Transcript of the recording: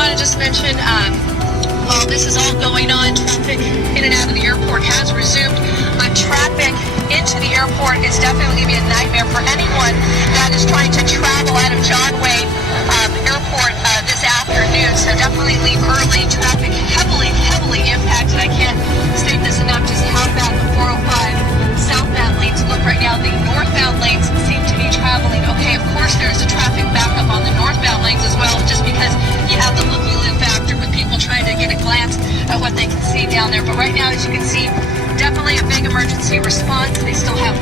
want to just mention, while this is all going on, traffic in and out of the airport has resumed. Traffic into the airport is definitely going to be a nightmare for anyone that is trying to travel out of John Wayne Airport this afternoon. So definitely leave early. Traffic heavily impacted. I can't state this enough, just how bad the 405 southbound lanes look right now. The northbound lanes seem to be traveling okay. Of course, there's a traffic backup on the northbound lanes as well, just because you have the looky-loo factor with people trying to get a glance at what they can see down there. But right now, as you can see, definitely a big emergency response. They still have